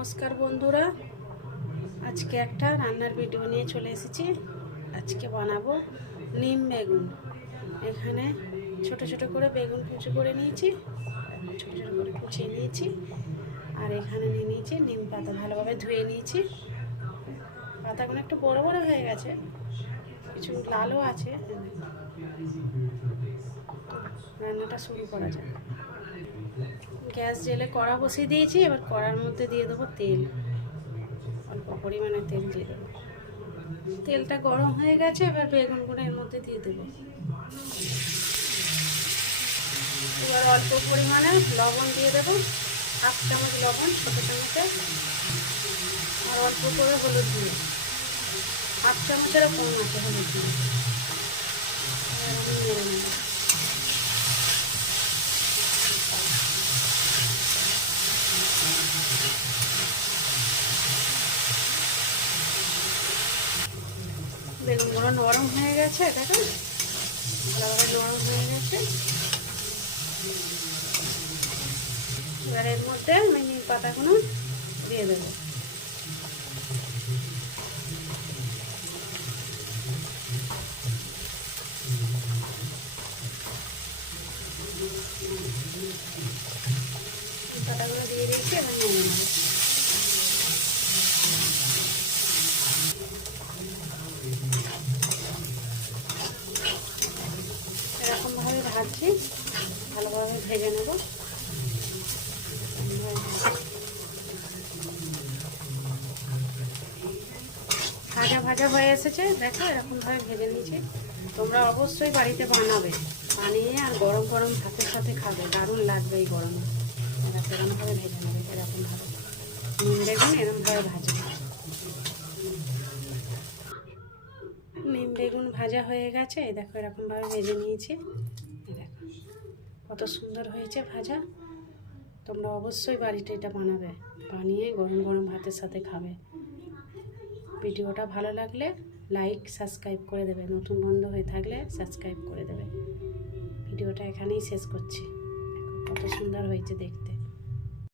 নমস্কার বন্ধুরা, আজকে একটা রান্নার ভিডিও নিয়ে চলে এসেছি। আজকে বানাবো নিম বেগুন। এখানে ছোট ছোট করে বেগুন কুচি করে নিয়েছি, ছোট ছোট করে কুচিয়ে নিয়েছি। আর এখানে নিয়ে নিয়েছি নিম পাতা, ভালোভাবে ধুয়ে নিয়েছি। পাতাগুলো একটু বড় বড় হয়ে গেছে, কিছু লালও আছে। রান্নাটা শুরু করা যাক। গ্যাস জেলে কড়া বসিয়ে দিয়েছি। এবার কড়ার মধ্যে দিয়ে দেবো তেল, অল্প পরিমাণে তেল দিয়ে দেবো। তেলটা গরম হয়ে গেছে, এবার বেগুনগুলো এর মধ্যে দিয়ে দেবো। এবার অল্প পরিমাণে লবণ দিয়ে দেবো, 1/2 চামচ লবণ ছোটো চামচে। আর অল্প করে হলুদ দিয়ে, 1/2 চামচেরও কম আছে হলুদ দিয়ে। নেড়ে নেব। বেগুনগুলো নরম হয়ে গেছে, দেখো ভালোভাবে নরম হয়ে গেছে। এবার এর মধ্যে আমি নিম পাতাগুলো দিয়ে দেবো। পাতাগুলো দিয়ে দিয়েছি, এবার নেড়ে নেব। এরকমভাবে ভাজছি, ভালোভাবে ভেজে নেব। ভাজা ভাজা হয়ে এসেছে, দেখো এরকমভাবে ভেজে নিয়েছি। তোমরা অবশ্যই বাড়িতে বানাবে, বানিয়ে আর গরম গরম ভাতের সাথে খাবে, দারুণ লাগবে এই গরমে। এরকমভাবে ভেজে নেবে, এরকমভাবে নিম বেগুন এরকমভাবে ভাজবে। নিম বেগুন ভাজা হয়ে গেছে, দেখো এরকমভাবে ভেজে নিয়েছি। দেখো কত সুন্দর হয়েছে ভাজা। তোমরা অবশ্যই বাড়িতে এটা বানাবে, বানিয়ে গরম গরম ভাতের সাথে খাবে। ভিডিওটা ভালো লাগলে লাইক সাবস্ক্রাইব করে দেবে, নতুন বন্ধু হয়ে থাকলে সাবস্ক্রাইব করে দেবে। ভিডিওটা এখানেই শেষ করছি। কত সুন্দর হয়েছে দেখতে।